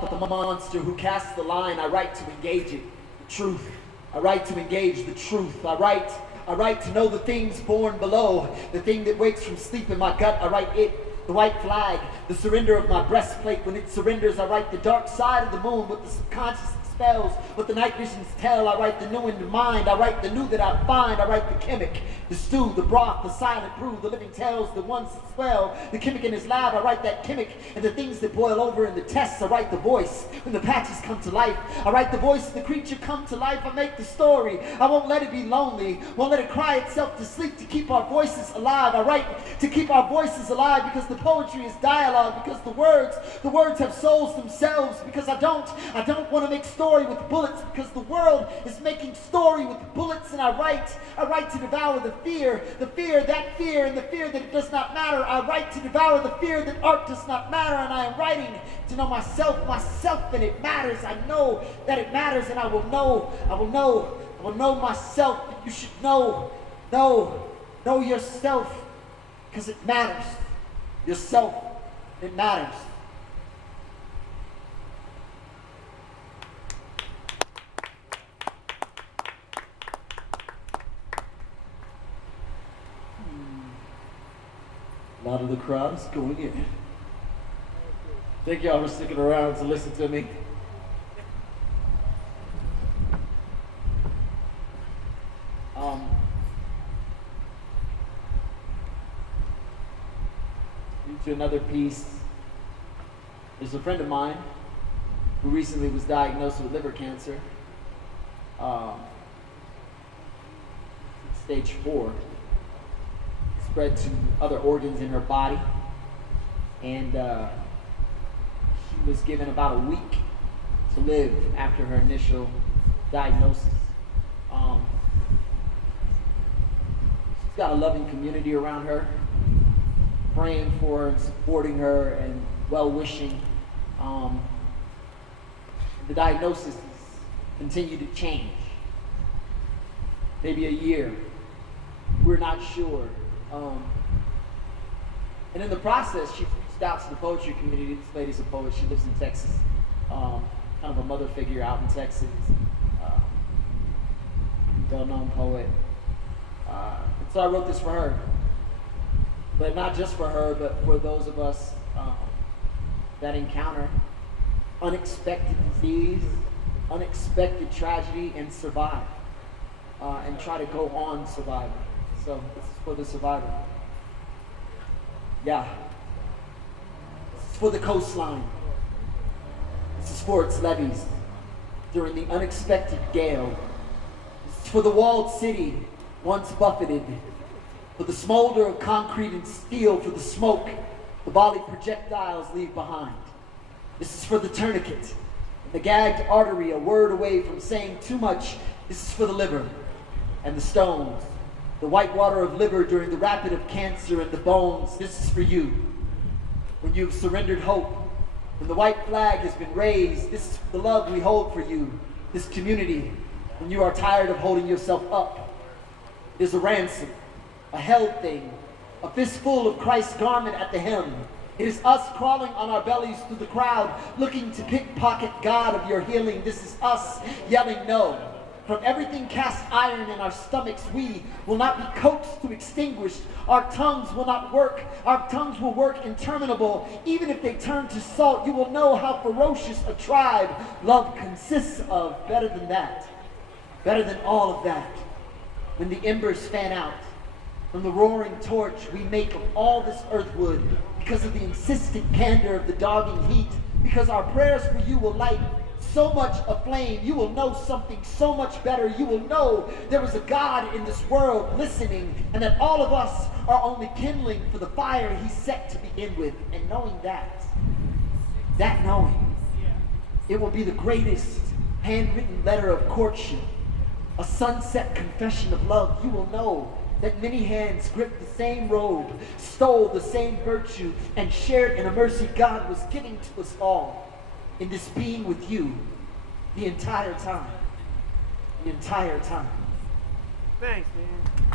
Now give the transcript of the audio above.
the monster who casts the line. I write to engage it, the truth. I write to engage the truth. I write to know the things born below, the thing that wakes from sleep in my gut. I write it, the white flag, the surrender of my breastplate. When it surrenders, I write the dark side of the moon with the subconscious spells, what the night visions tell. I write the new in the mind. I write the new that I find. I write the chemic, the stew, the broth, the silent brew, the living tales, the ones that swell, the chemic in his lab. I write that chemic and the things that boil over in the tests. I write the voice when the patches come to life. I write the voice of the creature come to life. I make the story. I won't let it be lonely, won't let it cry itself to sleep, to keep our voices alive. I write to keep our voices alive because the poetry is dialogue, because the words have souls themselves, because I don't want to make story with bullets, because the world is making story with bullets. And I write to devour the fear, and the fear that it does not matter. I write to devour the fear that art does not matter. And I am writing to know myself, and it matters. I know that it matters, and I will know myself. You should know yourself, because it matters. Yourself, it matters. A lot of the crowd is going in. Thank y'all for sticking around to listen to me. To another piece. There's a friend of mine who recently was diagnosed with liver cancer. Stage 4. Spread to other organs in her body, and she was given about a week to live after her initial diagnosis. She's got a loving community around her, praying for her and supporting her and well-wishing. The diagnosis continued to change. Maybe a year. We're not sure. And in the process, she reached out to the poetry community. This lady's a poet. She lives in Texas. Kind of a mother figure out in Texas. Well-known poet. And so I wrote this for her. But not just for her, but for those of us that encounter unexpected disease, unexpected tragedy, and survive. And try to go on surviving. So this is for the survivor. Yeah. This is for the coastline. This is for its levees during the unexpected gale. This is for the walled city once buffeted. For the smolder of concrete and steel, for the smoke the volleyed projectiles leave behind. This is for the tourniquet and the gagged artery, a word away from saying too much. This is for the liver and the stones, the white water of liver during the rapid of cancer and the bones. This is for you. When you've surrendered hope, when the white flag has been raised, this is the love we hold for you, this community. When you are tired of holding yourself up, it is a ransom, a held thing, a fistful of Christ's garment at the hem. It is us crawling on our bellies through the crowd, looking to pickpocket God of your healing. This is us yelling no. From everything cast iron in our stomachs, we will not be coaxed to extinguish. Our tongues will not work. Our tongues will work interminable. Even if they turn to salt, you will know how ferocious a tribe love consists of. Better than that. Better than all of that. When the embers fan out, from the roaring torch we make of all this earthwood, because of the insistent candor of the dogging heat, because our prayers for you will light so much aflame, you will know something so much better. You will know there is a God in this world listening, and that all of us are only kindling for the fire he set to begin with. And knowing that knowing, it will be the greatest handwritten letter of courtship, a sunset confession of love. You will know that many hands gripped the same robe, stole the same virtue, and shared in a mercy God was giving to us all. In this being with you the entire time. The entire time. Thanks, man.